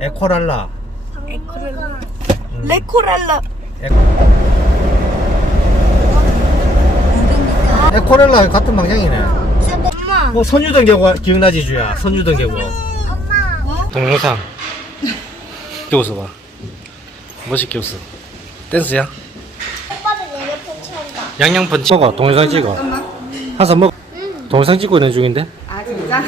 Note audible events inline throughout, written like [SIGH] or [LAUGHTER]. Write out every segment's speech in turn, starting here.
에코랄라. 에코랄라. 레코랄라. 에코 랄라 같은 방향이네. 엄마. 뭐 선유던 계곡 기억나지 주야? 선유던 계곡. 엄마. 동영상. 끼워서 봐. 멋있게 웃어. 댄스야? 양양펀 찍어. 동영상 찍어. 한번 먹. 동영상 찍고 있는 중인데? 아 진짜?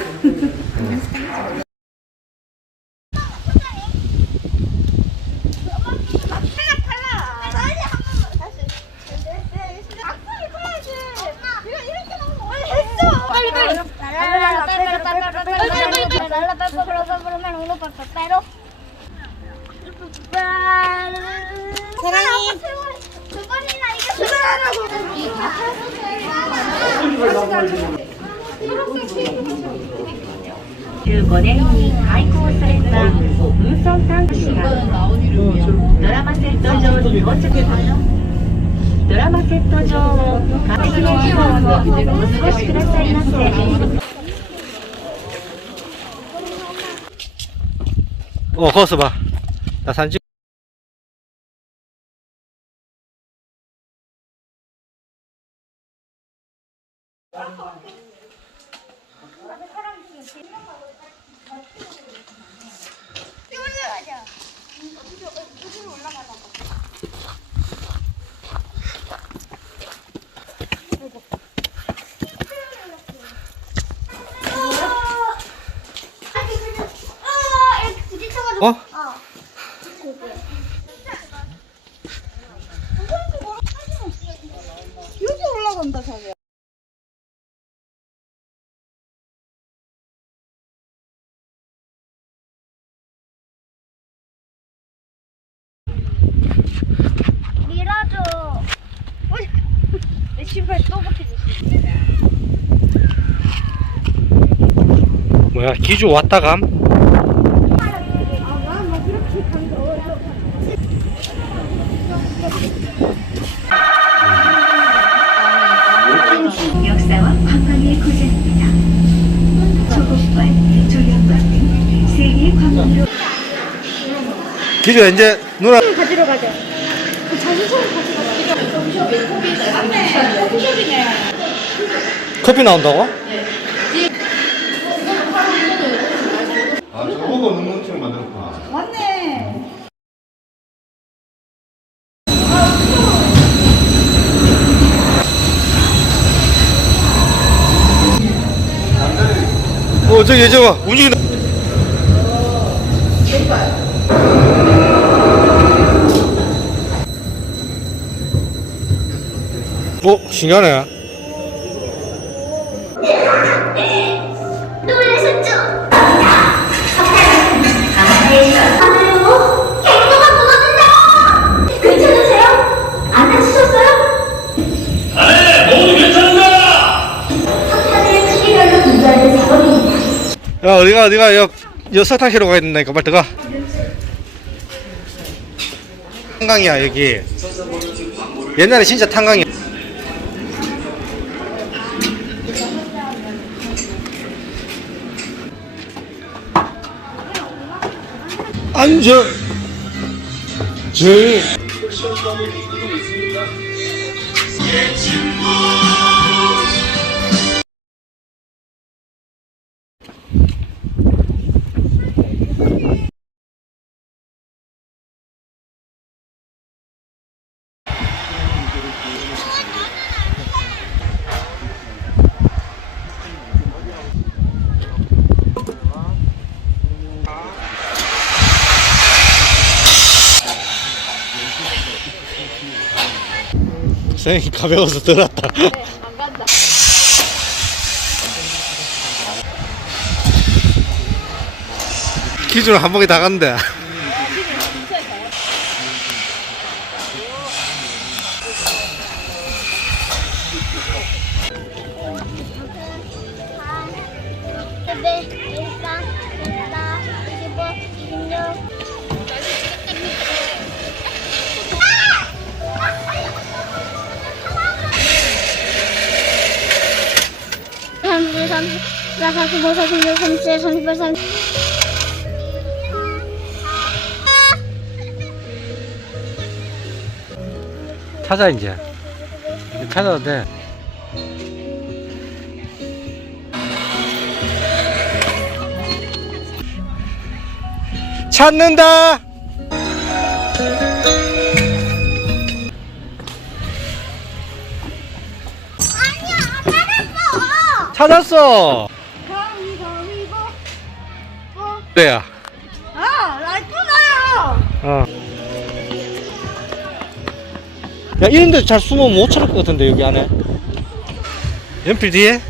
uno por papero.15 ドラマセット上を完璧な時間をお過ごしくださいませ。 어, 거기서 봐. 나사진 찍. 이렇게 부딪혀가지고. 어? 어. 여기 올라간다 자기야 밀어줘. [LAUGHS] 내 신발 또 벗겨졌어. 뭐야, 기주 왔다 감? 기주 이제 누나. 가지러 가자. 커피 나온다고? 아, 저거 만들었구나. 맞네 어, 저기, 저거, 움직인다. 어, 신기하네. 네. 야, 어디가, 어디가, 여, 여 석탄 캐러 가야 된다니까, 빨리 들어가. 탄강이야, 여기. 옛날에 진짜 탄강이야. 안전 제 생님 가벼워서 들었다. 기준 한 번에 다 간대. 30, 35, 36, 37, 38, 39. 타자 이제 타자 돼 찾는다 찾았어 가위바위보. 그래야 아, 라이프나요. 어. 야, 이런데 잘 숨으면 못 찾을 것 같은데, 여기 안에. 연필 뒤에?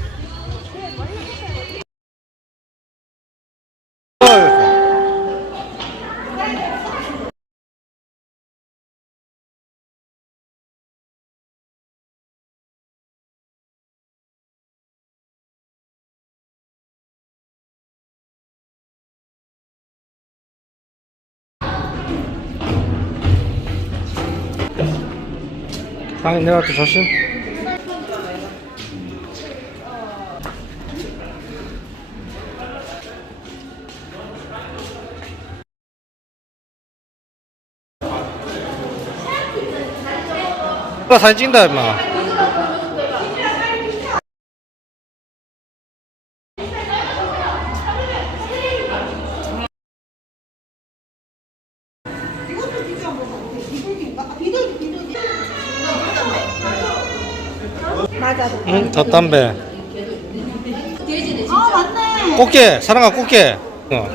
당연히 내가 또 조심. 나 사진 찍는다, 임마. 맞아. 응, 덧담배. 아 맞네. 꽃게, 사랑아, 꽃게. 어.